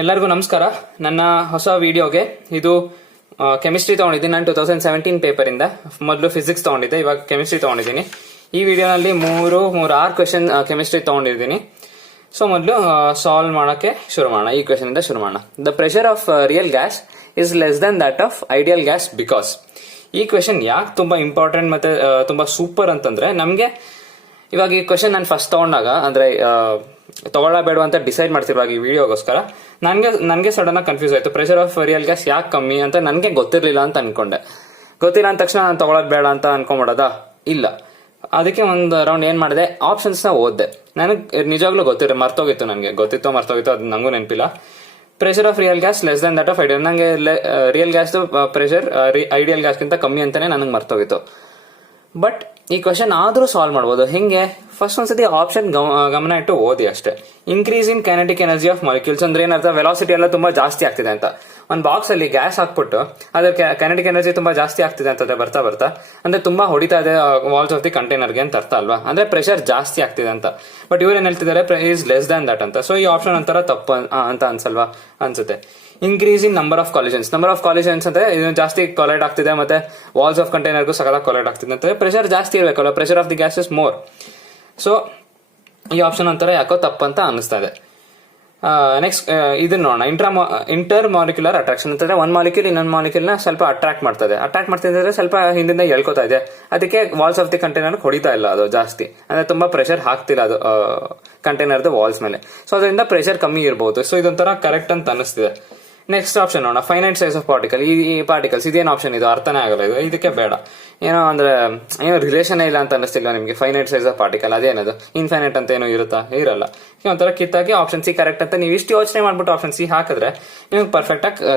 ಎಲ್ಲರಿಗೂ ನಮಸ್ಕಾರ. ನನ್ನ ಹೊಸ ವಿಡಿಯೋಗೆ ಇದು ಕೆಮಿಸ್ಟ್ರಿ ತಗೊಂಡಿದ್ದೀನಿ. ನಾನು 2017 ಪೇಪರ್ ಇಂದ ಮೊದಲು ಫಿಸಿಕ್ಸ್ ತಗೊಂಡಿದ್ದೆ, ಇವಾಗ ಕೆಮಿಸ್ಟ್ರಿ ತಗೊಂಡಿದ್ದೀನಿ. ಈ ವಿಡಿಯೋನಲ್ಲಿ ಆರು ಕ್ವೆಶನ್ ಕೆಮಿಸ್ಟ್ರಿ ತಗೊಂಡಿದ್ದೀನಿ. ಸೊ ಮೊದಲು ಸಾಲ್ವ್ ಮಾಡೋಕೆ ಶುರು ಮಾಡೋಣ. ಈ ಕ್ವೆಶನ್ ಇಂದ ಶುರು ಮಾಡೋಣ. The pressure of real gas is less than that of ideal gas because. ಈ ಕ್ವೆಶನ್ ಯಾಕೆ ತುಂಬಾ ಇಂಪಾರ್ಟೆಂಟ್ ಮತ್ತೆ ತುಂಬಾ ಸೂಪರ್ ಅಂತಂದ್ರೆ, ನಮ್ಗೆ ಇವಾಗ ಈ ಕ್ವೆಶನ್ ನಾನು ಫಸ್ಟ್ ತಗೊಂಡಾಗ ಅಂದ್ರೆ ತಗೊಳ್ಳಬೇಡ ಅಂತ ಡಿಸೈಡ್ ಮಾಡ್ತಿರುವಾಗ ಈ ವಿಡಿಯೋಗೋಸ್ಕರ ನನಗೆ ಸಡನ್ ಆಗಿ ಕನ್ಫ್ಯೂಸ್ ಆಯ್ತು. ಪ್ರೆಷರ್ ಆಫ್ ರಿಯಲ್ ಗ್ಯಾಸ್ ಯಾಕೆ ಕಮ್ಮಿ ಅಂತ ನನಗೆ ಗೊತ್ತಿರಲಿಲ್ಲ ಅಂತ ಅನ್ಕೊಂಡೆ. ಗೊತ್ತಿಲ್ಲ ಅಂದ ತಕ್ಷಣ ನಾನು ತಗೊಳ್ಳೋದು ಬೇಡ ಅಂತ ಅನ್ಕೊಂಬಿಡೋದಾ? ಇಲ್ಲ. ಅದಕ್ಕೆ ಒಂದು ರೌಂಡ್ ಏನ್ ಮಾಡಿದೆ, ಆಪ್ಷನ್ಸ್ ನ ಓದ್ದೆ. ನನಗೆ ನಿಜವಾಗ್ಲೂ ಮರ್ತೋಗಿತ್ತು, ನನಗೆ ಮರ್ತೋಗಿತ್ತು, ಅದು ನಂಗೂ ನೆನಪಿಲ್ಲ. Pressure of real gas less than that of ideal. ನಂಗೆ ರಿಯಲ್ ಗ್ಯಾಸ್ ಪ್ರೆಷರ್ ಐಡಿಯಲ್ ಗ್ಯಾಸ್ಗಿಂತ ಕಮ್ಮಿ ಅಂತಾನೆ ನನಗೆ ಮರ್ತೋಗಿತ್ತು. ಬಟ್ ಈ ಕ್ವೆಶನ್ ಆದ್ರೂ ಸಾಲ್ವ್ ಮಾಡಬಹುದು. ಹೆಂಗೆ? ಫಸ್ಟ್ ಒಂದ್ಸತಿ ಆಪ್ಷನ್ ಗಮನ ಇಟ್ಟು ಓದಿ ಅಷ್ಟೇ. Increase in kinetic energy of molecules ಅಂದ್ರೆ ಏನರ್ಥ? ವೆಲಾಸಿಟಿ ಎಲ್ಲ ತುಂಬಾ ಜಾಸ್ತಿ ಆಗ್ತಿದೆ ಅಂತ. ಒಂದು ಬಾಕ್ಸ್ ಅಲ್ಲಿ ಗ್ಯಾಸ್ ಹಾಕ್ಬಿಟ್ಟು ಅದ್ರ ಕೈನೆಟಿಕ್ ಎನರ್ಜಿ ತುಂಬಾ ಜಾಸ್ತಿ ಆಗ್ತಿದೆ ಅಂತಂದ್ರೆ ಬರ್ತಾ ಅಂದ್ರೆ ತುಂಬಾ ಹೊಡಿತಾ ಇದೆ ವಾಲ್ಸ್ ಆಫ್ ದಿ ಕಂಟೈನರ್ಗೆ ಅಂತ ಅರ್ಥ ಅಲ್ವಾ? ಅಂದ್ರೆ ಪ್ರೆಷರ್ ಜಾಸ್ತಿ ಆಗ್ತಿದೆ ಅಂತ. ಬಟ್ ಇವ್ರು ಏನ್ ಹೇಳ್ತಿದ್ದಾರೆ, ಈಸ್ ಲೆಸ್ ದ್ಯಾನ್ ದಟ್ ಅಂತ. ಸೊ ಈ ಆಪ್ಷನ್ ಒಂಥರ ತಪ್ಪು ಅಂತ ಅನ್ಸಲ್ವಾ? ಅನ್ಸುತ್ತೆ. ಇನ್ಕ್ರೀಸ್ ಇನ್ ನಂಬರ್ ಆಫ್ ಕಾಲಿಷನ್ಸ್ ಅಂದ್ರೆ ಇದು ಜಾಸ್ತಿ ಕೊಲೈಡ್ ಆಗ್ತಿದೆ, ಮತ್ತೆ ವಾಲ್ಸ್ ಆಫ್ ಕಂಟೈನರ್ಗೂ ಸಕಲ ಕೊಲೈಡ್ ಆಗ್ತಿದೆ ಅಂತ. ಪ್ರೆಷರ್ ಜಾಸ್ತಿ ಇರಬೇಕಲ್ಲ, pressure of the gas is more. So ಈ ಆಪ್ಷನ್ ಒಂಥರ ಯಾಕೋ ತಪ್ಪಂತ ಅನಿಸ್ತಾ ಇದೆ. ನೆಕ್ಸ್ಟ್ ಇದನ್ನ ನೋಡೋಣ. ಇಂಟರ್ ಮಾಲಿಕ್ಯುಲರ್ ಅಟ್ರಾಕ್ಷನ್ ಅಂತಂದ್ರೆ ಒಂದ್ ಮಾಲಿಕ್ಯೂಲ್ ಇನ್ನೊಂದು ಮಾಲಿಕ್ಯೂಲ್ ನ ಸ್ವಲ್ಪ ಅಟ್ರಾಕ್ಟ್ ಮಾಡ್ತಿದ್ರೆ ಸ್ವಲ್ಪ ಹಿಂದಿಂದ ಎಳ್ಕೊತಾ ಇದೆ. ಅದಕ್ಕೆ ವಾಲ್ಸ್ ಆಫ್ ದಿ ಕಂಟೈನರ್ ಹೊಡಿತಾ ಇಲ್ಲ ಅದು ಜಾಸ್ತಿ, ಅಂದ್ರೆ ತುಂಬಾ ಪ್ರೆಷರ್ ಹಾಕ್ತಿಲ್ಲ ಅದು ಕಂಟೈನರ್ದು ವಾಲ್ಸ್ ಮೇಲೆ. ಸೊ ಅದರಿಂದ ಪ್ರೆಷರ್ ಕಮ್ಮಿ ಇರಬಹುದು. ಸೊ ಇದೊಂಥರ ಕರೆಕ್ಟ್ ಅಂತ ಅನಿಸ್ತಿದೆ. ನೆಕ್ಸ್ಟ್ ಆಪ್ಷನ್ ನೋಡೋಣ. Finite size of particle. ಈ ಪಾರ್ಟಿಕಲ್ಸ್ ಇದೇನು ಆಪ್ಷನ್ ಇದು? ಅರ್ಥನೇ ಆಗಲ್ಲ ಇದು. ಇದಕ್ಕೆ ಬೇಡ. ಏನೋ ರಿಲೇಷನ್ ಇಲ್ಲ ಅಂತ ಅನಿಸ್ತಿಲ್ಲ ನಿಮ್ಗೆ? ಫೈನೈಟ್ ಸೈಜ್ ಆಫ್ ಪಾರ್ಟಿಕಲ್ ಅದೇನದು? ಇನ್ಫೈನೈಟ್ ಅಂತ ಏನೋ ಇರುತ್ತಾ? ಇರಲ್ಲ. ಒಂಥರ ಕಿತ್ತಾಗಿ ಆಪ್ಷನ್ ಸಿ ಕರೆಕ್ಟ್ ಅಂತ ನೀವು ಇಷ್ಟು ಯೋಚನೆ ಮಾಡ್ಬಿಟ್ಟು ಆಪ್ಷನ್ ಸಿ ಹಾಕಿದ್ರೆ ನಿಮ್ಗೆ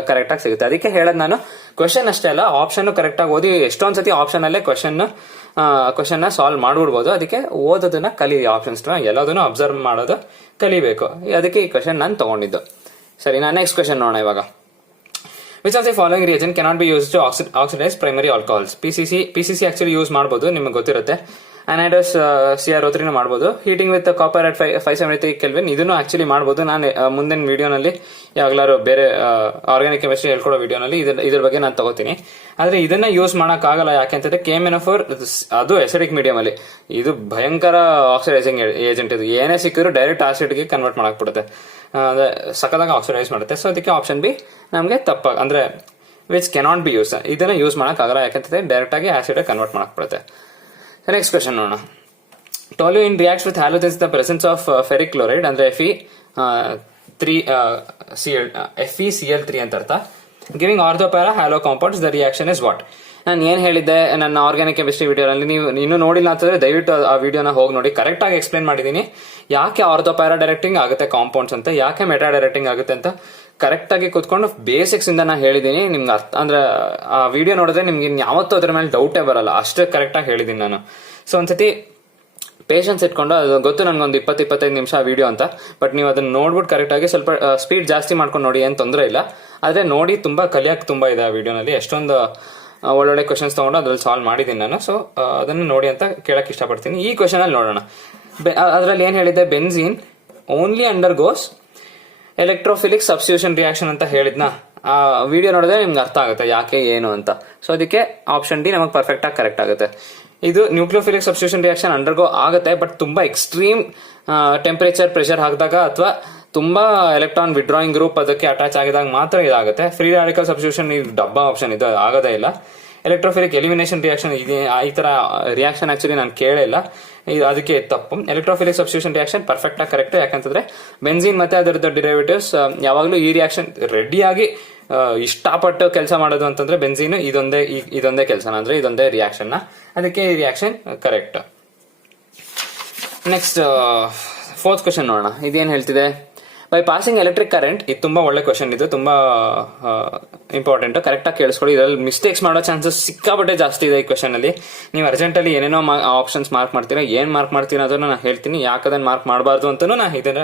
ಕರೆಕ್ಟ್ ಆಗಿ ಸಿಗುತ್ತೆ. ಅದಕ್ಕೆ ಹೇಳದ್ ನಾನು, ಕ್ವೆಶನ್ ಅಷ್ಟೇ ಅಲ್ಲ, ಆಪ್ಷನ್ ಕರೆಕ್ಟ್ ಆಗಿ ಓದಿ. ಎಷ್ಟೊಂದ್ಸತಿ ಆಪ್ಷನ್ ಅಲ್ಲೇ ಕ್ವೆಶನ್ ನ ಸಾಲ್ವ್ ಮಾಡ್ಬಿಡ್ಬೋದು. ಅದಕ್ಕೆ ಓದೋದನ್ನ ಕಲಿ, ಆಪ್ಷನ್ಸ್ ಎಲ್ಲದನ್ನು ಅಬ್ಸರ್ವ್ ಮಾಡೋದು ಕಲಿಬೇಕು. ಅದಕ್ಕೆ ಈ ಕ್ವೆಶನ್ ನಾನು ತಗೊಂಡಿದ್ದು. ಸರಿ, ನಾನು ನೆಕ್ಸ್ಟ್ ಕ್ವೆಶನ್ ನೋಡೋಣ ಇವಾಗ. Which of the following reagent cannot be use to oxidise primary alcohols? PCC actually use ಮಾಡಬಹುದು, ನಿಮಗೆ ಗೊತ್ತಿರುತ್ತೆ. ಅನೈಡಸ್ CrO3 ಮಾಡಬಹುದು. Heating with copper at 573 kelvin ಇದನ್ನು ಆಕ್ಚುಲಿ ಮಾಡಬಹುದು. ನಾನು ಮುಂದಿನ ವಿಡಿಯೋನಲ್ಲಿ ಯಾವಾಗಲಾರು ಬೇರೆ ಆರ್ಗ್ಯಾನಿಕ್ ಕೆಮಿಸ್ಟ್ರಿ ಹೇಳ್ಕೊಡೋ ವಿಡಿಯೋನಲ್ಲಿ ಇದ್ರ ಬಗ್ಗೆ ನಾನು ತಗೋತೀನಿ. ಆದ್ರೆ ಇದನ್ನ ಯೂಸ್ ಮಾಡಕ್ ಆಗಲ್ಲ. ಯಾಕೆಂತಂದ್ರೆ KMnO4 ಅದು ಎಸಿಡಿಕ್ ಮೀಡಿಯಂ ಅಲ್ಲಿ ಇದು ಭಯಂಕರ ಆಕ್ಸಿಡೈಸಿಂಗ್ ಏಜೆಂಟ್. ಇದು ಏನೇ ಸಿಕ್ಕಿದ್ರು ಡೈರೆಕ್ಟ್ ಆಸಿಡ್ ಗೆ ಕನ್ವರ್ಟ್ ಮಾಡಕ್ ಬಿಡುತ್ತೆ, ಸಕ್ಕದಾಗ ಆಕ್ಸಿಡೈಸ್ ಮಾಡುತ್ತೆ. ಸೊ ಅದಕ್ಕೆ ಆಪ್ಷನ್ ಬಿ ನಮಗೆ ಅಂದ್ರೆ ವಿಚ್ ಕೆನಾಟ್ ಬಿ ಯೂಸ್. ಇದನ್ನ ಯೂಸ್ ಮಾಡಕ್ ಆಗಲ್ಲ, ಯಾಕಂತಂದ್ರೆ ಡೈರೆಕ್ಟ್ ಆಗಿ ಆಸಿಡ್ ಕನ್ವರ್ಟ್ ಮಾಡಕ್ ಬಿಡುತ್ತೆ. ನೆಕ್ಸ್ಟ್ ಕ್ವೆಶನ್ ನೋಡೋಣ. Toluene reacts with halogens the presence of ferric chloride ಅಂದ್ರೆ FeCl3 ಅಂತ ಅರ್ಥ. Giving ortho para halo compounds the reaction is what? ನಾನು ಏನ್ ಹೇಳಿದ್ದೆ ನನ್ನ ಆರ್ಗ್ಯಾನಿಕ್ ಕೆಮಿಸ್ಟ್ರಿ ವಿಡಿಯೋನಲ್ಲಿ, ನೀವು ಇನ್ನೂ ನೋಡಿಲ್ಲ ಅಂತಂದ್ರೆ ದಯವಿಟ್ಟು ಆ ವಿಡಿಯೋನ ಹೋಗಿ ನೋಡಿ. ಕರೆಕ್ಟ್ ಆಗಿ ಎಕ್ಸ್ಪ್ಲೇನ್ ಮಾಡಿದೀನಿ. ಯಾಕೆ ಆರ್ಥೋಪ್ಯಾರಾ ಡೈರೆಕ್ಟಿಂಗ್ ಆಗುತ್ತೆ ಕಾಂಪೌಂಡ್ಸ್ ಅಂತ, ಯಾಕೆ ಮೆಟಾ ಡೈರೆಕ್ಟಿಂಗ್ ಆಗುತ್ತೆ ಅಂತ ಕರೆಕ್ಟ್ ಆಗಿ ಕೂತ್ಕೊಂಡು ಬೇಸಿಕ್ಸ್ ಇಂದ ನಾನು ಹೇಳಿದೀನಿ. ನಿಮ್ಗೆ ಅರ್ಥ ಅಂದ್ರೆ ಆ ವಿಡಿಯೋ ನೋಡಿದ್ರೆ ನಿಮ್ಗೆ ಯಾವತ್ತೂ ಅದ್ರ ಮೇಲೆ ಡೌಟೇ ಬರಲ್ಲ, ಅಷ್ಟೇ ಕರೆಕ್ಟ್ ಆಗಿ ಹೇಳಿದೀನಿ ನಾನು. ಸೊ ಒಂದ್ಸತಿ ಪೇಷನ್ಸ್ ಇಟ್ಕೊಂಡು, ಅದು ಗೊತ್ತು ನನ್ಗೊಂದು 20-25 ನಿಮಿಷ ವಿಡಿಯೋ ಅಂತ, ಬಟ್ ನೀವು ಅದನ್ನ ನೋಡ್ಬಿಟ್ಟು ಕರೆಕ್ಟ್ ಆಗಿ ಸ್ವಲ್ಪ ಸ್ಪೀಡ್ ಜಾಸ್ತಿ ಮಾಡ್ಕೊಂಡು ನೋಡಿ, ಏನ್ ತೊಂದರೆ ಇಲ್ಲ. ಆದ್ರೆ ನೋಡಿ, ತುಂಬಾ ಕಲಿಯಕ್ಕೆ ತುಂಬಾ ಇದೆ ಆ ವಿಡಿಯೋನಲ್ಲಿ. ಎಷ್ಟೊಂದು ಒಳ್ಳೊಳ್ಳೆ ಕ್ವೆಶನ್ಸ್ ತಗೊಂಡು ಅದ್ರಲ್ಲಿ ಸಾಲ್ವ್ ಮಾಡಿದ್ದೀನಿ ನಾನು. ಸೊ ಅದನ್ನ ನೋಡಿ ಅಂತ ಕೇಳಕ್ ಇಷ್ಟಪಡ್ತೀನಿ. ಈ ಕ್ವೆಶನ್ ಅಲ್ಲಿ ನೋಡೋಣ. ಅದ್ರಲ್ಲಿ ಏನ್ ಹೇಳಿದ್ದೆ, benzene only undergoes electrophilic substitution reaction ಅಂತ ಹೇಳಿದ್ನಾ? ಆ ವಿಡಿಯೋ ನೋಡಿದ್ರೆ ನಿಮ್ಗೆ ಅರ್ಥ ಆಗುತ್ತೆ ಯಾಕೆ ಏನು ಅಂತ. ಸೊ ಅದಕ್ಕೆ ಆಪ್ಷನ್ ಡಿ ನಮಗೆ ಪರ್ಫೆಕ್ಟ್ ಆಗಿ ಕರೆಕ್ಟ್ ಆಗುತ್ತೆ. ಇದು ನ್ಯೂಕ್ಲಿಯೋಫಿಲಿಕ್ ಸಬ್ಸ್ಟಿಟ್ಯೂಷನ್ ರಿಯಾಕ್ಷನ್ ಅಂಡರ್ಗೋ ಆಗುತ್ತೆ, ಬಟ್ ತುಂಬಾ ಎಕ್ಸ್ಟ್ರೀಮ್ ಟೆಂಪರೇಚರ್ ಪ್ರೆಷರ್ ಹಾಕಿದಾಗ ಅಥವಾ ತುಂಬಾ ಎಲೆಕ್ಟ್ರಾನ್ ವಿಡ್ರಾಯಿಂಗ್ ಗ್ರೂಪ್ ಅದಕ್ಕೆ ಅಟ್ಯಾಚ್ ಆಗಿದಾಗ ಮಾತ್ರ ಇದಾಗುತ್ತೆ. ಫ್ರೀ ರಾಡಿಕಲ್ ಸಬ್ಸ್ಟಿಟ್ಯೂಷನ್ ಇದು ಡಬ್ಬಾ ಆಪ್ಷನ್, ಇದು ಆಗೋದೇ ಇಲ್ಲ. ಎಲೆಕ್ಟ್ರೋಫಿಲಿಕ್ ಎಲಿಮಿನೇಷನ್ ರಿಯಾಕ್ಷನ್ ಈ ತರ ರಿಯಾಕ್ಷನ್ ಆಕ್ಚುಲಿ ನಾನು ಕೇಳಿಲ್ಲ, ಅದಕ್ಕೆ ತಪ್ಪು. ಎಲೆಕ್ಟ್ರೋಫಿಲಿಕ್ ಸಬ್ಸ್ಟಿಟ್ಯೂಷನ್ ರಿಯಾಕ್ಷನ್ ಪರ್ಫೆಕ್ಟ್ ಆಗಿ ಕರೆಕ್ಟ್. ಯಾಕಂತಂದ್ರೆ ಬೆನ್ಝೀನ್ ಮತ್ತೆ ಅದರದ್ದು ಡಿರೈವೇಟಿವ್ಸ್ ಯಾವಾಗಲೂ ಈ ರಿಯಾಕ್ಷನ್ ರೆಡಿಯಾಗಿ ಇಷ್ಟಪಟ್ಟು ಕೆಲಸ ಮಾಡೋದು ಅಂತಂದ್ರೆ ಬೆನ್ಝೀನ್ ಇದೊಂದೇ ಕೆಲಸ, ಅಂದ್ರೆ ಇದೊಂದೇ ರಿಯಾಕ್ಷನ್. ಅದಕ್ಕೆ ಈ reaction correct. Next fourth question ನೋಡೋಣ. ಇದೇನ್ ಹೇಳ್ತಿದೆ, ಬೈ ಪಾಸಿಂಗ್ ಎಲೆಕ್ಟ್ರಿಕ್ ಕರೆಂಟ್. ಇದು ತುಂಬಾ ಒಳ್ಳೆ ಕ್ವೆಶನ್, ಇದು ತುಂಬಾ ಇಂಪಾರ್ಟೆಂಟ್. ಕರೆಕ್ಟ್ ಆಗಿ ಕೇಳಿಸ್ಕೊಳ್ಳಿ. ಇದರಲ್ಲಿ ಮಿಸ್ಟೇಕ್ಸ್ ಮಾಡೋ ಚಾನ್ಸಸ್ ಸಿಕ್ಕಾಪಟ್ಟೆ ಜಾಸ್ತಿ ಇದೆ ಈ ಕ್ವೆಶನ್ ಅಲ್ಲಿ. ನೀವು ಅರ್ಜೆಂಟ್ ಅಲ್ಲಿ ಏನೇನೋ ಆಪ್ಷನ್ಸ್ ಮಾರ್ಕ್ ಮಾಡ್ತೀರಾ, ಏನ್ ಮಾರ್ಕ್ ಮಾಡ್ತೀರಾ ಅದನ್ನ ನಾನು ಹೇಳ್ತೀನಿ. ಯಾಕದನ್ನ ಮಾರ್ಕ್ ಮಾಡಬಾರ್ದು ಅಂತಾನು ನಾನು ಇದನ್ನ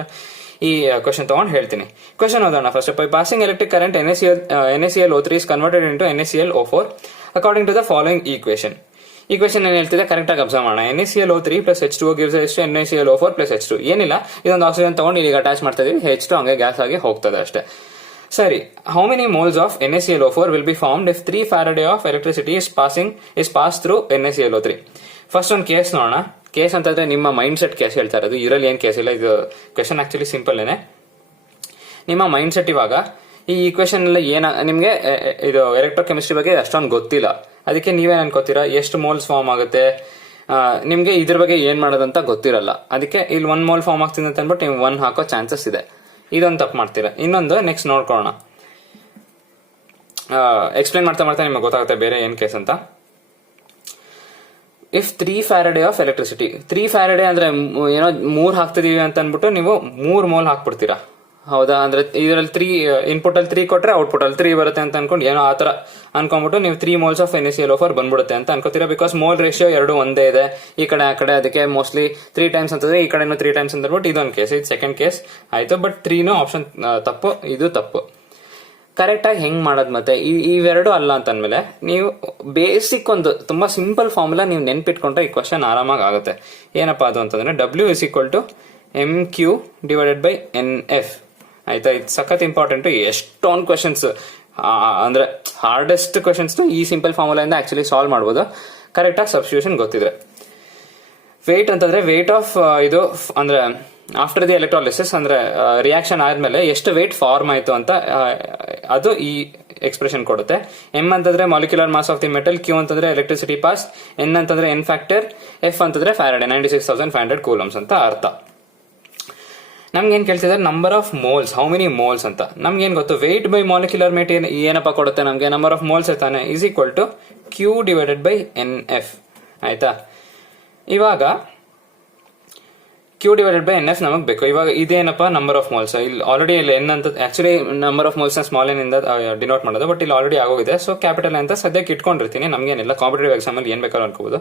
ಈ ಕ್ವೆಶನ್ ತಗೊಂಡು ಹೇಳ್ತೀನಿ. ಕ್ವೆಶನ್ ಓದೋಣ first. By passing electric current NaClO3 is converted into NaClO4 according to the following equation. ಈ ಕ್ವೆಶನ್ ಏನ್ ಹೇಳ್ತಿದೆ ಕರೆಕ್ಟ್ ಆಗಿ ಅಬ್ಸರ್ವ್ ಮಾಡೋಣ. NaClO3 plus H2O gives rise to NaClO4 plus H2. ಏನಿಲ್ಲ, ಇದೊಂದು ಆಕ್ಸಿಜನ್ ತಗೊಂಡು ಇಲ್ಲಿಗೆ ಅಟ್ಯಾಚ್ ಮಾಡ್ತಾ ಇದೀವಿ, H2 ಹಂಗೆ ಗ್ಯಾಸ್ ಆಗಿ ಹೋಗ್ತದೆ ಅಷ್ಟೇ. ಸರಿ, how many moles of NaClO4 will be formed if 3 Faraday of electricity is pass through NaClO3? First ಒಂದು ಕೇಸ್ ನೋಡೋಣ. ಕೇಸ್ ಅಂತಂದ್ರೆ ನಿಮ್ಮ ಮೈಂಡ್ ಸೆಟ್ ಕೇಸ್ ಹೇಳ್ತಾ ಇರೋದು, ಇದರಲ್ಲಿ ಏನ್ ಕೇಸ್ ಇಲ್ಲ. ಇದು ಕ್ವೆಶನ್ ಆಕ್ಚುಲಿ ಸಿಂಪಲ್ ಏನೆ. ನಿಮ್ಮ ಮೈಂಡ್ ಸೆಟ್ ಇವಾಗ ಈ ಈಕ್ವೇಶನ್ ಎಲ್ಲ ನಿಮ್ಗೆ ಇದು ಎಲೆಕ್ಟ್ರೋಕೆಮಿಸ್ಟ್ರಿ ಬಗ್ಗೆ ಅಷ್ಟೊಂದು ಗೊತ್ತಿಲ್ಲ, ಅದಕ್ಕೆ ನೀವೇನ್ ಅನ್ಕೋತೀರಾ ಎಷ್ಟು ಮೋಲ್ಸ್ ಫಾರ್ಮ್ ಆಗುತ್ತೆ, ನಿಮ್ಗೆ ಇದ್ರ ಬಗ್ಗೆ ಏನ್ ಮಾಡೋದಂತ ಗೊತ್ತಿರಲ್ಲ. ಅದಕ್ಕೆ ಇಲ್ಲಿ 1 ಮೋಲ್ ಫಾರ್ಮ್ ಆಗ್ತಿದೆ ಅಂತ ಅನ್ಬಿಟ್ಟು ನೀವು 1 ಹಾಕೋ ಚಾನ್ಸಸ್ ಇದೆ. ಇದೊಂದು ತಪ್ಪು ಮಾಡ್ತೀರಾ. ಇನ್ನೊಂದು ನೆಕ್ಸ್ಟ್ ನೋಡ್ಕೊಳ್ಳೋಣ. ಎಕ್ಸ್ಪ್ಲೈನ್ ಮಾಡ್ತಾ ಮಾಡ್ತಾ ನಿಮ್ಗೆ ಗೊತ್ತಾಗುತ್ತೆ ಬೇರೆ ಏನ್ ಕೇಸ್ ಅಂತ. If 3 Faraday of electricity, 3 Faraday ಅಂದ್ರೆ ಏನೋ 3 ಹಾಕ್ತಿದೀವಿ ಅಂತ ಅನ್ಬಿಟ್ಟು ನೀವು 3 ಮೋಲ್ ಹಾಕ್ಬಿಡ್ತೀರಾ. ಹೌದಾ? ಅಂದ್ರೆ ಇದರಲ್ಲಿ 3 ಇನ್ಪುಟ್ ಅಲ್ಲಿ 3 ಕೊಟ್ರೆ ಔಟ್ಪುಟ್ ಅಲ್ಲಿ 3 ಬರುತ್ತೆ ಅಂತ ಅನ್ಕೊಂಡು ಏನೋ ಆತರ ಅನ್ಕೊಂಡ್ಬಿಟ್ಟು ನೀವು 3 moles ಆಫ್ NaClO4 ಬಂದ್ಬಿಡುತ್ತೆ ಅಂತ ಅನ್ಕೋತೀರಾ. ಬಿಕಾಸ್ ಮೋಲ್ ರೇಷಿಯೋ 2 ಒಂದೇ ಇದೆ ಈ ಕಡೆ ಆ ಕಡೆ, ಅದಕ್ಕೆ ಮೋಸ್ಟ್ಲಿ 3 ಟೈಮ್ಸ್ ಅಂತಂದ್ರೆ ಈ ಕಡೆನೂ 3 ಟೈಮ್ಸ್ ಅಂತ ಅನ್ಬಿಟ್ಟು ಇದೊಂದು ಕೇಸ್, ಇದು ಸೆಕೆಂಡ್ ಕೇಸ್ ಆಯ್ತು. ಬಟ್ 3 ಆಪ್ಷನ್ ತಪ್ಪು, ಇದು ತಪ್ಪು. ಕರೆಕ್ಟ್ ಆಗಿ ಹೆಂಗ್ ಮಾಡೋದು ಮತ್ತೆ ಇವೆರಡು ಅಲ್ಲ ಅಂತ ಅಂದ್ಮೇಲೆ ನೀವು ಬೇಸಿಕ್ ಒಂದು ತುಂಬಾ ಸಿಂಪಲ್ ಫಾರ್ಮುಲಾ ನೀವು ನೆನ್ಪಿಟ್ಕೊಂಡ್ರೆ ಈ ಕ್ವಶನ್ ಆರಾಮಾಗಿ ಆಗುತ್ತೆ. ಏನಪ್ಪಾ ಅದು ಅಂತಂದ್ರೆ W = mq / nf. ಆಯ್ತಾ? ಇದು ಸಖತ್ ಇಂಪಾರ್ಟೆಂಟ್. ಎಷ್ಟೊಂದು ಕ್ವಶನ್ಸ್ ಅಂದ್ರೆ ಹಾರ್ಡೆಸ್ಟ್ ಕ್ವಶನ್ಸ್ ಈ ಸಿಂಪಲ್ ಫಾರ್ಮುಲಾಯಿಂದ ಆಕ್ಚುಲಿ ಸಾಲ್ವ್ ಮಾಡಬಹುದು ಕರೆಕ್ಟ್ ಆಗಿ ಸಬ್ಸ್ಟಿಟ್ಯೂಷನ್ ಗೊತ್ತಿದ್ರೆ. ವೇಟ್ ಅಂತಂದ್ರೆ ವೇಟ್ ಆಫ್ ಇದು ಅಂದ್ರೆ ಆಫ್ಟರ್ ದಿ ಎಲೆಕ್ಟ್ರಾಲಿಸಿಸ್ ಅಂದ್ರೆ ರಿಯಾಕ್ಷನ್ ಆದ್ಮೇಲೆ ಎಷ್ಟು ವೇಟ್ ಫಾರ್ಮ್ ಆಯ್ತು ಅಂತ ಅದು ಈ ಎಕ್ಸ್ಪ್ರೆಷನ್ ಕೊಡುತ್ತೆ. ಎಂ ಅಂತಂದ್ರೆ molecular mass of the metal, Q ಅಂತಂದ್ರೆ ಎಲೆಕ್ಟ್ರಿಸಿಟಿ ಪಾಸ್, ಎನ್ ಅಂತಂದ್ರೆ ಎನ್ ಫ್ಯಾಕ್ಟರ್, ಎಫ್ ಅಂತಂದ್ರೆ ಫ್ಯಾರಡೆ 96,500 ಕೂಲಮ್ಸ್ ಅಂತ ಅರ್ಥ. ನಮ್ಗೆ ಏನ್ ಕೇಳ್ತಿದ್ದಾರೆ number of moles, how many moles ಅಂತ. ನಮ್ಗೆ ಏನ್ ಗೊತ್ತು, ವೇಟ್ ಬೈ ಮಾಲಿಕ್ಯುಲರ್ ವೇಟ್ ಏನಪ್ಪ ಕೊಡುತ್ತೆ ನಮ್ಗೆ, ನಂಬರ್ ಆಫ್ ಮೋಲ್ಸ್ ಇರ್ತಾನೆ is equal to Q / NF. ಆಯ್ತಾ? ಇವಾಗ ಕ್ಯೂ / NF ನಮಗ್ ಬೇಕು. ಇವಾಗ ಇದೇನಪ್ಪ ನಂಬರ್ ಆಫ್ ಮೋಲ್ಸ್, ಇಲ್ಲಿ ಆಲ್ರೆಡಿ ಇಲ್ಲಿ ಎನ್ ಅಂತ ಆಕ್ಚುಲಿ ನಂಬರ್ ಆಫ್ ಮೋಲ್ಸ್ ನ ಸ್ಮಾಲ್ ಎನ್ ಇಂದ ಡಿನೋಟ್ ಮಾಡೋದು, ಬಟ್ ಇಲ್ಲಿ ಆಲ್ರೆಡಿ ಆಗೋಗಿದೆ. ಸೊ ಕ್ಯಾಪಿಟಲ್ ಅಂತ ಸದ್ಯಕ್ಕೆ ಇಟ್ಕೊಂಡಿರ್ತೀನಿ, ನಮ್ಗೇನಿಲ್ಲ, ಕಾಂಪಿಟೇಟಿವ್ ಎಕ್ಸಾಮ್ ಅಲ್ಲಿ ಏನ್ ಬೇಕಾದ್ರೂ ಅನ್ಕೋಬಹುದು.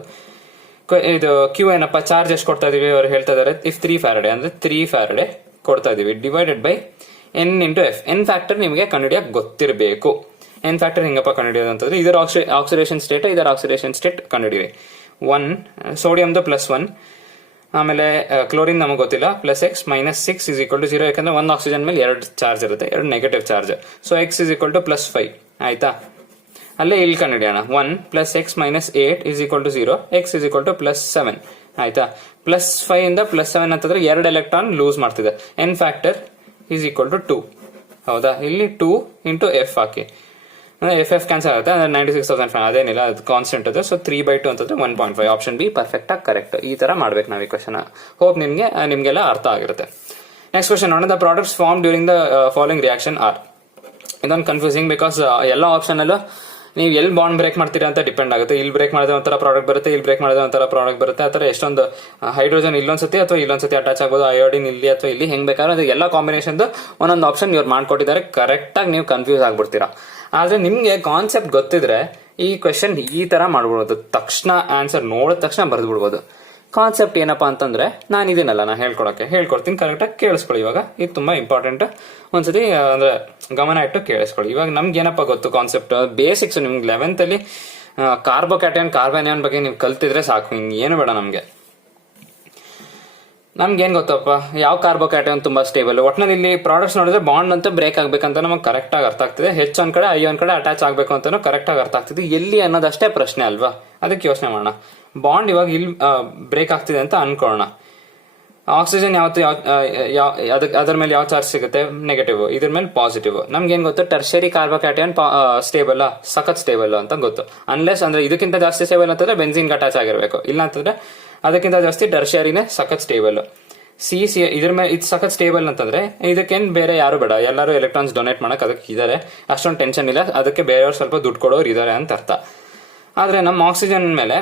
ಇದು ಕ್ಯೂ ಏನಪ್ಪ, ಚಾರ್ಜ್ ಎಷ್ಟು ಕೊಡ್ತಾ ಇದೀವಿ ಅವ್ರು ಹೇಳ್ತಾ ಇದಾರೆ. ಇಫ್ 3 Faraday ಅಂದ್ರೆ 3 Faraday ಕೊಡ್ತಾ ಇದೀವಿ, divided by n × f. N factor ನಿಮಗೆ ಕಂಡುಹಿಡಿಯಕ್ಕೆ ಗೊತ್ತಿರಬೇಕು. ಎನ್ ಫ್ಯಾಕ್ಟರ್ ಹೆಂಗಪ್ಪ ಕಂಡುಹಿಡಿಯೋದು ಅಂತಂದ್ರೆ ಇದರ ಆಕ್ಸಿಡೇಷನ್ ಸ್ಟೇಟ್, ಇದರ ಆಕ್ಸಿಡೇಷನ್ ಸ್ಟೇಟ್ ಕಂಡುಹಿಡಿಯಿರಿ. 1 ಸೋಡಿಯಂದು +1, ಆಮೇಲೆ ಕ್ಲೋರಿನ್ ನಮಗೆ ಗೊತ್ತಿಲ್ಲ, +x -6 = 0. ಯಾಕಂದ್ರೆ ಒಂದು ಆಕ್ಸಿಜನ್ ಮೇಲೆ 2 ಚಾರ್ಜ್ ಇರುತ್ತೆ, 2 ನೆಗೆಟಿವ್ ಚಾರ್ಜ್. So x = +5. ಆಯ್ತಾ? ಅಲ್ಲೇ ಇಲ್ಲಿ ಕಂಡುಹಿಡಿಯೋಣ. 1 + x - 8 = 0, x +7. ಆಯ್ತಾ? +5 ಇಂದ +7 ಅಂತಂದ್ರೆ 2 ಎಲೆಕ್ಟ್ರಾನ್ ಲೂಸ್ ಮಾಡ್ತಿದೆ. N factor = 2. ಹೌದಾ? ಇಲ್ಲಿ 2 × f ಹಾಕಿ, ಎಫ್ ಕ್ಯಾನ್ಸಲ್ ಆಗುತ್ತೆ. ಅಂದ್ರೆ 96,500 ಅದೇನಿಲ್ಲ, ಅದು ಕಾನ್ಸ್ಟೆಂಟ್ ಅದು. ಸೊ 3/2 ಅಂತಂದ್ರೆ 1.5. ಆಪ್ಷನ್ ಬಿ ಪರ್ಫೆಕ್ಟ್ ಆಗಿ ಕರೆಕ್ಟ್. ಈ ತರ ಮಾಡ್ಬೇಕು ನಾವು ಈ ಕ್ವಶನ್. ಹೋಪ್ ನಿಮ್ಗೆಲ್ಲ ಅರ್ಥ ಆಗಿರುತ್ತೆ. ನೆಕ್ಸ್ಟ್ ಕ್ವಶನ್ ನೋಡೋಣ. The products form during the following reaction are. ಇದೊಂದು ಕನ್ಫ್ಯೂಸಿಂಗ್, ಬಿಕಾಸ್ ಎಲ್ಲ ಆಪ್ಷನ್ ಅಲ್ಲೂ ನೀವು ಎಲ್ಲಿ ಬಾಂಡ್ ಬ್ರೇಕ್ ಮಾಡ್ತೀರಾ ಅಂತ ಡಿಪೆಂಡ್ ಆಗುತ್ತೆ. ಇಲ್ಲಿ ಬ್ರೇಕ್ ಮಾಡಿದ್ರೆ ಒಂಥರ ಪ್ರಾಡಕ್ಟ್ ಬರುತ್ತೆ, ಇಲ್ಲಿ ಬ್ರೇಕ್ ಮಾಡಿದ್ರೆ ಒಂಥರ ಪ್ರಾಡಕ್ಟ್ ಬರುತ್ತೆ. ಆ ತರ ಎಷ್ಟೊಂದು ಹೈಡ್ರೋಜನ್ ಇಲ್ಲೊಂದ್ಸತಿ ಅಥವಾ ಇಲ್ಲೊಂದ್ಸತಿ ಅಟ್ಯಾಚ್ ಆಗ್ಬೋದು, ಅಯೋಡಿನ್ ಇಲ್ಲಿ ಅಥವಾ ಇಲ್ಲಿ, ಹೆಂಗ್ ಬೇಕಾದ್ರೆ ಅದು ಎಲ್ಲ ಕಾಂಬಿನೇಷನ್ ಒಂದೊಂದು ಆಪ್ಷನ್ ಇವ್ರು ಮಾಡ್ಕೊಟ್ಟಿದ್ದಾರೆ. ಕರೆಕ್ಟ್ ಆಗಿ ನೀವು ಕನ್ಫ್ಯೂಸ್ ಆಗ್ಬಿಡ್ತೀರಾ. ಆದ್ರೆ ನಿಮ್ಗೆ ಕಾನ್ಸೆಪ್ಟ್ ಗೊತ್ತಿದ್ರೆ ಈ ಕ್ವೆಶನ್ ಈ ತರ ಮಾಡ್ಬಿಡ್ಬೋದು, ತಕ್ಷಣ ಆನ್ಸರ್ ನೋಡಿದ ತಕ್ಷಣ ಬರೆದು ಬಿಡ್ಬೋದು. ಕಾನ್ಸೆಪ್ಟ್ ಏನಪ್ಪಾ ಅಂತಂದ್ರೆ ನಾನು ಇದೀನಲ್ಲ, ನಾ ಹೇಳ್ಕೊಡ್ತೀನಿ, ಕರೆಕ್ಟಾಗಿ ಕೇಳಿಸ್ಕೊಳ್ಳಿ. ಇವಾಗ ಇದು ತುಂಬಾ ಇಂಪಾರ್ಟೆಂಟ್, ಒಂದ್ಸತಿ ಅಂದ್ರೆ ಗಮನ ಇಟ್ಟು ಕೇಳಿಸ್ಕೊಳ್ಳಿ. ಇವಾಗ ನಮ್ಗೆ ಏನಪ್ಪಾ ಗೊತ್ತು ಕಾನ್ಸೆಪ್ಟ್ ಬೇಸಿಕ್ಸ್. ನಿಮ್ಗೆ 11th ಅಲ್ಲಿ ಕಾರ್ಬೋಕ್ಯಾಟಯನ್ ಕಾರ್ಬಾನಿಯನ್ ಬಗ್ಗೆ ನೀವು ಕಲ್ತಿದ್ರೆ ಸಾಕು, ಏನು ಬೇಡ ನಮ್ಗೆ. ನಮ್ಗೇನ್ ಗೊತ್ತಪ್ಪ, ಯಾವ ಕಾರ್ಬೋಕ್ಯಾಟಯನ್ ತುಂಬಾ ಸ್ಟೇಬಲ್. ಒಟ್ನಲ್ಲಿ ಇಲ್ಲಿ ಪ್ರಾಡಕ್ಟ್ಸ್ ನೋಡಿದ್ರೆ ಬಾಂಡ್ ಅಂತ ಬ್ರೇಕ್ ಆಗ್ಬೇಕಂತ ನಮಗೆ ಕರೆಕ್ಟ್ ಆಗಿ ಅರ್ಥ ಆಗ್ತಿದೆ. ಹೆಚ್ಚು ಒಂದ್ ಕಡೆ ಒಂದ್ ಕಡೆ ಅಟ್ಯಾಚ್ ಆಗ್ಬೇಕು ಅಂತಾನು ಕರೆಕ್ಟ್ ಆಗಿ ಅರ್ಥ ಆಗ್ತಿದೆ. ಎಲ್ಲಿ ಅನ್ನೋದಷ್ಟೇ ಪ್ರಶ್ನೆ ಅಲ್ವಾ? ಅದಕ್ಕೆ ಯೋಚನೆ ಮಾಡೋಣ. ಬಾಂಡ್ ಇವಾಗ ಇಲ್ಲಿ ಬ್ರೇಕ್ ಆಗ್ತಿದೆ ಅಂತ ಅನ್ಕೊಳ್ಳೋಣ. ಆಕ್ಸಿಜನ್ ಅದರ ಮೇಲೆ ಯಾವ ಚಾರ್ಜ್ ಸಿಗುತ್ತೆ? ನೆಗೆಟಿವ್. ಇದ್ರ ಮೇಲೆ ಪಾಸಿಟಿವ್. ನಮ್ಗೆ ಏನ್ ಗೊತ್ತು, ಟರ್ಷರಿ ಕಾರ್ಬೋಕ್ಯಾಟಯನ್ ಸ್ಟೇಬಲ್, ಸಖತ್ ಸ್ಟೇಬಲ್ ಅಂತ ಗೊತ್ತು. ಅನ್ಲೆಸ್ ಅಂದ್ರೆ ಇದಕ್ಕಿಂತ ಜಾಸ್ತಿ ಸ್ಟೇಬಲ್ ಅಂತಂದ್ರೆ ಬೆನ್ಸಿನ್ ಅಟ್ಯಾಚ್ ಆಗಿರ್ಬೇಕು, ಇಲ್ಲ ಅಂತಂದ್ರೆ ಅದಕ್ಕಿಂತ ಜಾಸ್ತಿ ಟರ್ಷರಿನೇ ಸಖತ್ ಸ್ಟೇಬಲ್. ಸಿ ಇದ್ರ ಮೇಲೆ ಇದು ಸಖತ್ ಸ್ಟೇಬಲ್ ಅಂತಂದ್ರೆ ಇದಕ್ಕೇನ್ ಬೇರೆ ಯಾರು ಬೇಡ, ಎಲ್ಲರೂ ಎಲೆಕ್ಟ್ರಾನ್ಸ್ ಡೊನೇಟ್ ಮಾಡಕ್ ಅದಕ್ಕೆ ಇದಾರೆ, ಅಷ್ಟೊಂದು ಟೆನ್ಷನ್ ಇಲ್ಲ. ಅದಕ್ಕೆ ಬೇರೆಯವ್ರು ಸ್ವಲ್ಪ ದುಡ್ಡು ಕೊಡೋರು ಇದಾರೆ ಅಂತ ಅರ್ಥ. ಆದ್ರೆ ನಮ್ಮ ಆಕ್ಸಿಜನ್ ಮೇಲೆ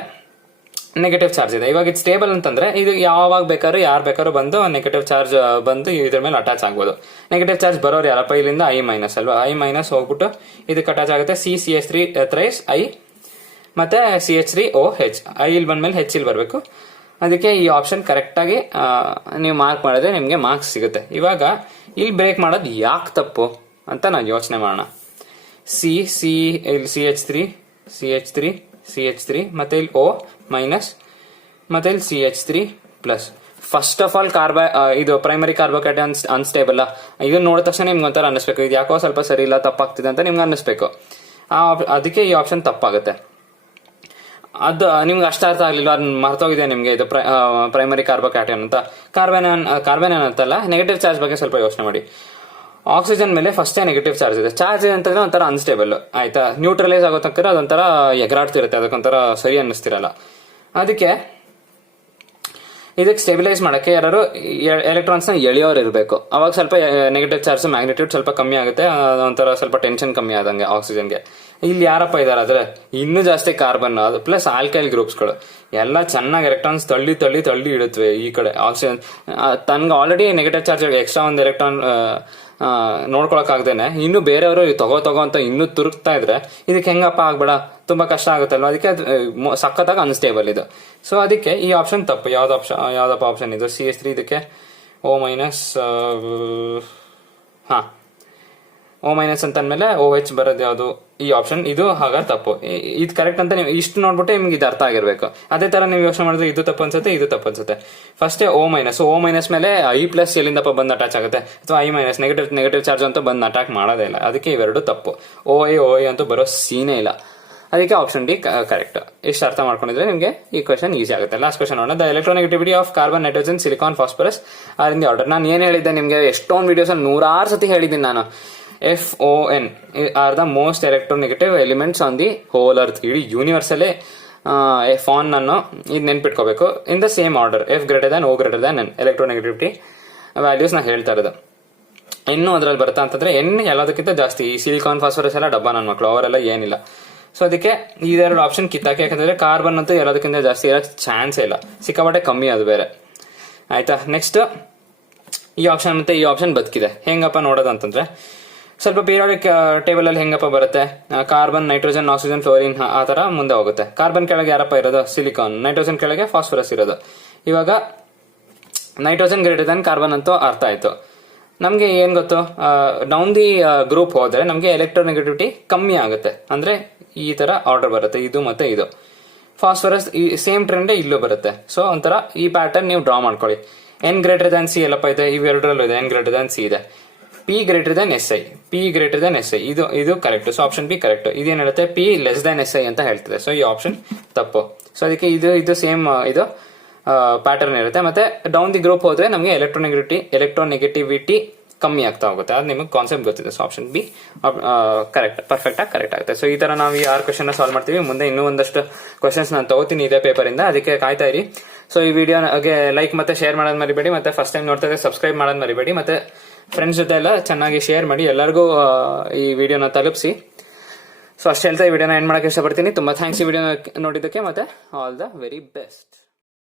ನೆಗೆಟಿವ್ ಚಾರ್ಜ್ ಇದೆ. ಇವಾಗ ಇದು ಸ್ಟೇಬಲ್ ಅಂತಂದ್ರೆ ಇದು ಯಾವಾಗ ಬೇಕಾದ್ರೂ ಯಾರು ಬೇಕಾದ್ರೂ ಬಂದು ನೆಗೆಟಿವ್ ಚಾರ್ಜ್ ಬಂದು ಇದ್ರ ಮೇಲೆ ಅಟ್ಯಾಚ್ ಆಗ್ಬೋದು. ನೆಗೆಟಿವ್ ಚಾರ್ಜ್ ಬರೋರು ಯಾರಪ್ಪ? ಇಲ್ಲಿಂದ I- ಅಲ್ವಾ? I- ಹೋಗ್ಬಿಟ್ಟು ಇದಕ್ಕೆ ಅಟ್ಯಾಚ್ ಆಗುತ್ತೆ. CH3 ಥ್ರೈಸ್ I ಮತ್ತೆ CH3OH. I ಇಲ್ಲಿ ಬಂದ್ಮೇಲೆ H ಇಲ್ಲಿ ಬರಬೇಕು. ಅದಕ್ಕೆ ಈ ಆಪ್ಷನ್ ಕರೆಕ್ಟ್ ಆಗಿ ನೀವು ಮಾರ್ಕ್ ಮಾಡಿದ್ರೆ ನಿಮ್ಗೆ ಮಾರ್ಕ್ಸ್ ಸಿಗುತ್ತೆ. ಇವಾಗ ಇಲ್ಲಿ ಬ್ರೇಕ್ ಮಾಡೋದು ಯಾಕೆ ತಪ್ಪು ಅಂತ ನಾವು ಯೋಚನೆ ಮಾಡೋಣ. CH3 CH3 ಮತ್ತೆ ಇಲ್ಲಿ O ಮೈನಸ್ ಮತ್ತೆ ಇಲ್ಲಿ CH3 plus. First of all ಇದು ಪ್ರೈಮರಿ ಕಾರ್ಬೋಕ್ಯಾಟೈನ್ ಅನ್ಸ್ಟೇಬಲ್. ಇದನ್ನ ನೋಡಿದ ತಕ್ಷಣ ನಿಮ್ಗೆ ಒಂಥರ ಅನ್ನಿಸ್ಬೇಕು, ಇದು ಯಾಕೋ ಸ್ವಲ್ಪ ಸರಿ ಇಲ್ಲ, ತಪ್ಪಾಗ್ತಿದೆ ಅಂತ ನಿಮ್ಗೆ ಅನ್ನಿಸ್ಬೇಕು. ಅದಕ್ಕೆ ಈ ಆಪ್ಷನ್ ತಪ್ಪಾಗುತ್ತೆ. ಅದು ನಿಮ್ಗೆ ಅಷ್ಟ ಅರ್ಥ ಆಗ್ಲಿಲ್ಲ, ಅದು ಮರ್ತೋಗಿದೆ ನಿಮ್ಗೆ ಇದು ಪ್ರೈಮರಿ ಕಾರ್ಬೋಕ್ಯಾಟೈನ್ ಅಂತ. ಕಾರ್ಬನ್ ಅಂತಲ್ಲ, ನೆಗೆಟಿವ್ ಚಾರ್ಜ್ ಬಗ್ಗೆ ಸ್ವಲ್ಪ ಯೋಚನೆ ಮಾಡಿ. ಆಕ್ಸಿಜನ್ ಮೇಲೆ ಫಸ್ಟೇ ನೆಗೆಟಿವ್ ಚಾರ್ಜ್ ಇದೆ. ಚಾರ್ಜ್ ಅಂತಂದ್ರೆ ಒಂಥರ ಅನ್ಸ್ಟೇಬಲ್ ಆಯ್ತಾ, ನ್ಯೂಟ್ರಲೈಸ್ ಆಗೋ ತಕ್ಕ ಅದೊಂಥರ ಎಗರಾಡ್ತಿರುತ್ತೆ, ಅದಕ್ಕೊಂಥರ ಸರಿ ಅನ್ನಿಸ್ತಿರಲ್ಲ. ಅದಕ್ಕೆ ಇದಕ್ಕೆ ಸ್ಟೆಬಿಲೈಸ್ ಮಾಡಕ್ಕೆ ಯಾರು ಎಲೆಕ್ಟ್ರಾನ್ಸ್ ನ ಎಳೆಯೋರು ಇರಬೇಕು. ಅವಾಗ ಸ್ವಲ್ಪ ನೆಗೆಟಿವ್ ಚಾರ್ಜ್ ಮ್ಯಾಗ್ನಿಟ್ಯೂಡ್ ಸ್ವಲ್ಪ ಕಮ್ಮಿ ಆಗುತ್ತೆ, ಒಂಥರ ಸ್ವಲ್ಪ ಟೆನ್ಷನ್ ಕಮ್ಮಿ ಆದಂಗೆ ಆಕ್ಸಿಜನ್ಗೆ. ಇಲ್ಲಿ ಯಾರಪ್ಪ ಇದಾರೆ ಆದ್ರೆ ಇನ್ನೂ ಜಾಸ್ತಿ ಕಾರ್ಬನ್ ಅದು ಪ್ಲಸ್ ಆಲ್ಕೈಲ್ ಗ್ರೂಪ್ಸ್ಗಳು ಎಲ್ಲ ಚೆನ್ನಾಗಿ ಎಲೆಕ್ಟ್ರಾನ್ಸ್ ತಳ್ಳಿ ಇಡುತ್ತವೆ ಈ ಕಡೆ. ಆಕ್ಸಿಜನ್ ತನ್ಗೆ ಆಲ್ರೆಡಿ ನೆಗೆಟಿವ್ ಚಾರ್ಜ್ ಎಕ್ಸ್ಟ್ರಾ ಒಂದು ಎಲೆಕ್ಟ್ರಾನ್ ನೋಡ್ಕೊಳಕ್ಕಾಗ್ದೇನೆ ಇನ್ನು ಬೇರೆಯವರು ತಗೋ ಅಂತ ಇನ್ನೂ ತುರುಕ್ತಾ ಇದ್ರೆ ಇದಕ್ಕೆ ಹೆಂಗಪ್ಪ ಆಗ್ಬೇಡ, ತುಂಬಾ ಕಷ್ಟ ಆಗುತ್ತಲ್ವ. ಅದಕ್ಕೆ ಸಖತ್ತಾಗಿ ಅನ್ಸ್ಟೇಬಲ್ ಇದು. ಸೊ ಅದಕ್ಕೆ ಈ ಆಪ್ಷನ್ ತಪ್ಪು. ಯಾವ್ದಪ್ಪ ಆಪ್ಷನ್ ಇದು? CH3 ಇದಕ್ಕೆ O ಮೈನಸ್. O ಮೈನಸ್ ಅಂತ ಅಂದ್ಮೇಲೆ OH ಬರೋದು ಯಾವುದು? ಈ ಆಪ್ಷನ್. ಇದು ಹಾಗಾದ್ರೆ ತಪ್ಪು. ಇದು ಕರೆಕ್ಟ್ ಅಂತ ನೀವು ಇಷ್ಟು ನೋಡ್ಬಿಟ್ಟು ನಿಮ್ಗೆ ಇದು ಅರ್ಥ ಆಗಿರ್ಬೇಕು. ಅದೇ ತರ ನೀವು ಯೋಚನೆ ಮಾಡಿದ್ರೆ ಇದು ತಪ್ಪು ಅನ್ಸುತ್ತೆ, ಇದು ತಪ್ಪು ಅನ್ಸುತ್ತೆ. ಫಸ್ಟ್ O ಮೈನಸ್ ಮೇಲೆ I+ ಎಲ್ಲಿಂದಪ್ಪ ಬಂದು ಅಟ್ಯಾಚ್ ಆಗುತ್ತೆ, ಅಥವಾ I- ನೆಗೆಟಿವ್ ಚಾರ್ಜ್ ಅಂತೂ ಬಂದು ಅಟ್ಯಾಕ್ ಮಾಡೋದೇ ಇಲ್ಲ. ಅದಕ್ಕೆ ಇವೆರಡು ತಪ್ಪು. OA ಅಂತೂ ಬರೋ ಸೀನೇ ಇಲ್ಲ. ಅದಕ್ಕೆ ಆಪ್ಷನ್ ಡಿ ಕರೆಕ್ಟ್. ಇಷ್ಟು ಅರ್ಥ ಮಾಡ್ಕೊಂಡಿದ್ರೆ ನಿಮಗೆ ಈ ಕ್ವಶನ್ ಈಸಿ ಆಗುತ್ತೆ. ಲಾಸ್ಟ್ ಕ್ವಶನ್ ನೋಡೋಣ. The electronegativity of carbon, nitrogen, silicon, phosphorus are in the order. ನಾನು ಏನ್ ಹೇಳಿದ್ದೆ ನಿಮಗೆ ಎಷ್ಟೊಂದು ವಿಡಿಯೋಸ್ ಅಲ್ಲಿ 106 ಸತಿ ಹೇಳಿದ್ದೀನಿ ನಾನು. FON are the most electronegative elements on the whole earth. ಇಡೀ ಯೂನಿವರ್ಸ್ ಅಲ್ಲೇ FON ಅನ್ನು ಇದು ನೆನ್ಪಿಟ್ಕೋಬೇಕು. In the same order, F greater than O greater than N electronegativity values ನಾ ಹೇಳ್ತಾ ಇರೋದು. ಇನ್ನು ಅದ್ರಲ್ಲಿ ಬರ್ತಾ ಅಂತಂದ್ರೆ N ಎಲ್ಲದಕ್ಕಿಂತ ಜಾಸ್ತಿ. ಈ ಸಿಲಿಕಾನ್, ಫಾಸ್ಫರಸ್ ಎಲ್ಲ ಡಬ್ಬ ನನ್ನ ಮಕ್ಕಳು, ಅವರೆಲ್ಲ ಏನಿಲ್ಲ. ಸೊ ಅದಕ್ಕೆ ಇದೆರಡು ಆಪ್ಷನ್ ಕಿತ್ತಾಕಿ. ಯಾಕಂದ್ರೆ ಕಾರ್ಬನ್ ಅಂತೂ ಎಲ್ಲದಕ್ಕಿಂತ ಜಾಸ್ತಿ ಇರೋಕ್ಕೆ ಚಾನ್ಸೇ ಇಲ್ಲ, ಸಿಕ್ಕಾಪಟ್ಟೆ ಕಮ್ಮಿ ಅದು ಬೇರೆ. ಆಯ್ತಾ, ನೆಕ್ಸ್ಟ್ ಈ ಆಪ್ಷನ್ ಮತ್ತೆ ಈ ಆಪ್ಷನ್ ಬದುಕಿದೆ. ಹೆಂಗಪ್ಪ ನೋಡೋದು ಅಂತಂದ್ರೆ ಸ್ವಲ್ಪ ಪೀರಿಯಾಡಿಕ್ ಟೇಬಲ್ ಅಲ್ಲಿ ಹೆಂಗಪ್ಪ ಬರುತ್ತೆ, ಕಾರ್ಬನ್, ನೈಟ್ರೋಜನ್, ಆಕ್ಸಿಜನ್, ಫ್ಲೋರಿನ್ ಆ ತರ ಮುಂದೆ ಹೋಗುತ್ತೆ. ಕಾರ್ಬನ್ ಕೆಳಗೆ ಯಾರಪ್ಪ ಇರೋದು? ಸಿಲಿಕಾನ್. ನೈಟ್ರೋಜನ್ ಕೆಳಗೆ ಫಾಸ್ಫರಸ್ ಇರೋದು. ಇವಾಗ ನೈಟ್ರೋಜನ್ ಗ್ರೇಟರ್ ದನ್ ಕಾರ್ಬನ್ ಅಂತೂ ಅರ್ಥ ಆಯ್ತು. ನಮ್ಗೆ ಏನ್ ಗೊತ್ತು, ಡೌನ್ ದಿ ಗ್ರೂಪ್ ಹೋದ್ರೆ ನಮ್ಗೆ ಎಲೆಕ್ಟ್ರೋನೆಗೆಟಿವಿಟಿ ಕಮ್ಮಿ ಆಗುತ್ತೆ. ಅಂದ್ರೆ ಈ ತರ ಆರ್ಡರ್ ಬರುತ್ತೆ, ಇದು ಮತ್ತೆ ಇದು. ಫಾಸ್ಫರಸ್ ಈ ಸೇಮ್ ಟ್ರೆಂಡ್ ಇಲ್ಲೂ ಬರುತ್ತೆ. ಸೊ ಒಂಥರ ಈ ಪ್ಯಾಟರ್ನ್ ನೀವು ಡ್ರಾ ಮಾಡ್ಕೊಳ್ಳಿ. N greater than C ಎಲ್ಲಪ್ಪ ಇದೆ, ಇವೆರಡರಲ್ಲೂ ಇದೆ. N greater than C ಇದೆ. P greater than SI. ಇದು correct. So option B correct. ಇದೇನ್ ಹೇಳುತ್ತೆ? P less than SI ಅಂತ ಹೇಳ್ತದೆ. ಸೊ ಈ ಆಪ್ಷನ್ ತಪ್ಪು. ಸೊ ಅದಕ್ಕೆ ಇದು ಸೇಮ್ ಇದು ಪ್ಯಾಟರ್ನ್ ಇರುತ್ತೆ. ಮತ್ತೆ ಡೌನ್ ದಿ ಗ್ರೂಪ್ ಹೋದ್ರೆ ನಮಗೆ ಎಲೆಕ್ಟ್ರೋನೆಗೆಟಿವಿಟಿ ಕಮ್ಮಿ ಆಗ್ತಾ ಹೋಗುತ್ತೆ. ಅದು ನಿಮಗೆ ಕಾನ್ಸೆಪ್ಟ್ ಗೊತ್ತಿದೆ. So option B correct, perfect ಆಗಿ ಕರೆಕ್ಟ್ ಆಗುತ್ತೆ. ಸೊ ಈ ತರ ನಾವು ಈ 6 ಕ್ವಶನ್ ಸಾಲ್ವ್ ಮಾಡ್ತೀವಿ. ಮುಂದೆ ಇನ್ನೂ ಒಂದಷ್ಟು ಕ್ವಶನ್ಸ್ ನಾನು ತಗೋತೀನಿ ಇದೇ ಪೇಪರ್ ಇಂದ, ಅದಕ್ಕೆ ಕಾಯ್ತಾ ಇರಿ. ಸೊ ಈ ವಿಡಿಯೋಗೆ ಲೈಕ್ ಮತ್ತೆ ಶೇರ್ ಮಾಡೋದು ಮರಿಬೇಡಿ. ಮತ್ತೆ ಫಸ್ಟ್ ಟೈಮ್ ನೋಡ್ತಾ ಇದ್ರೆ ಸಬ್ಸ್ಕ್ರೈಬ್ ಮಾಡೋದು ಮರಿಬೇಡಿ. ಮತ್ತೆ ಫ್ರೆಂಡ್ಸ್ ಜೊತೆ ಎಲ್ಲ ಚೆನ್ನಾಗಿ ಶೇರ್ ಮಾಡಿ, ಎಲ್ಲರಿಗೂ ಈ ವಿಡಿಯೋನ ತಲುಪಿಸಿ. ಸೊ ಅಷ್ಟು ಹೇಳ್ತಾ ಈ ವಿಡಿಯೋನ ಎಂಡ್ ಮಾಡಕ್ಕೆ ಇಷ್ಟಪಡ್ತೀನಿ. ತುಂಬಾ ಥ್ಯಾಂಕ್ಸ್ ಈ ವಿಡಿಯೋನ ನೋಡಿದ್ದಕ್ಕೆ. ಮತ್ತೆ ಆಲ್ ದ ವೆರಿ ಬೆಸ್ಟ್.